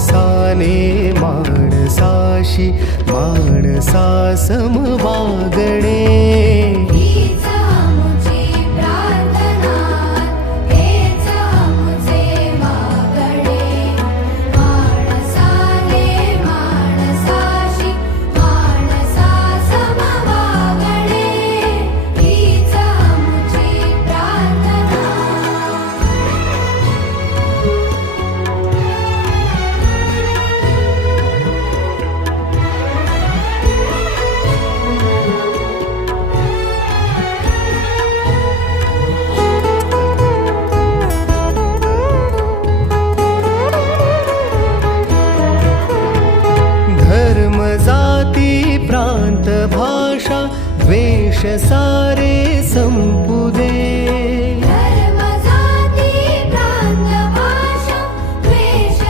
माणसाने माणसाशी माणसा सम वागणे. हीच आमुची प्रार्थना, हेच आमुचे मागणे. माणसाने माणसाशी माणसा सम वागणे. हीच आमुची प्रार्थना. धर्म जाती प्रांत भाषा द्वेष सारे संपू